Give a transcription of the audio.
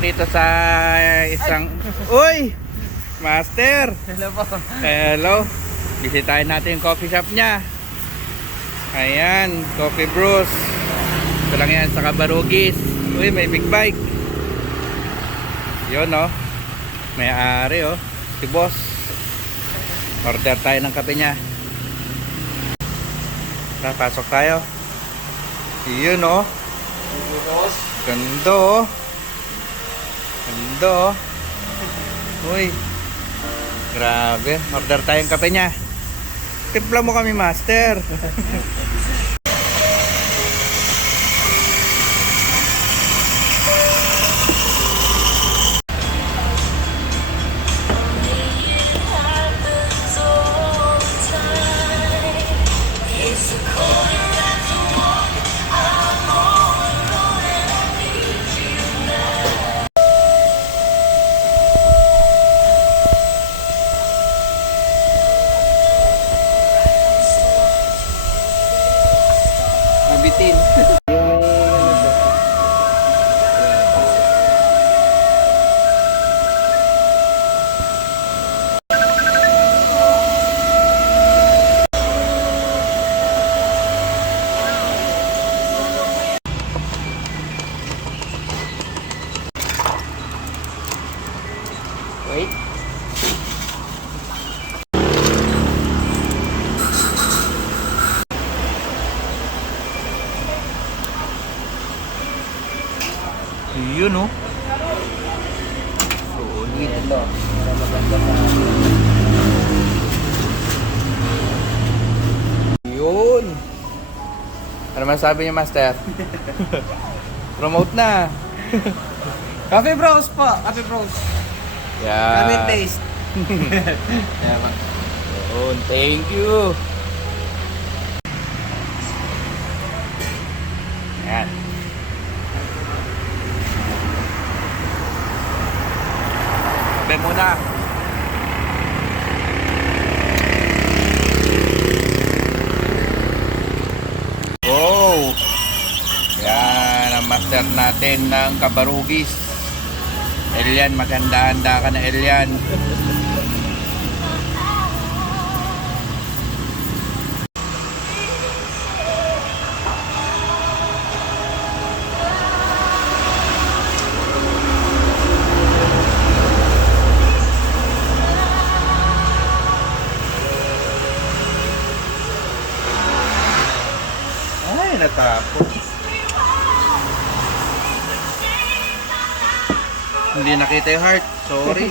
tayo dito sa isang... Uy! Master! Hello po. Hello! Bisitahin natin yung coffee shop niya. Ayan, Coffee Brews. Ito lang yan sa Cabarugis. Uy, may big bike. Yun, oh. May-ari, oh. Si boss. Order tayo ng kape niya. Tara, pasok tayo. Yun, oh. Ganda, oh. Ganda, oh. Uy. Grabe. Order tayong kape niya. Timpla mo kami, master. Mabitin. Wait. Yun, oh. Solid. Hello. Maganda pa. Yun. Ano masabi niyo, master? Promote na. Coffee Bros po. Coffee Bros. Yeah. Kami taste. Yun, thank you. Yan. Kape muna. Wow. Yan ang master natin ng Cabarugis. Elian, maganda-handa ka na, Elian. Ay, natapos. Hindi nakita yung heart. Sorry.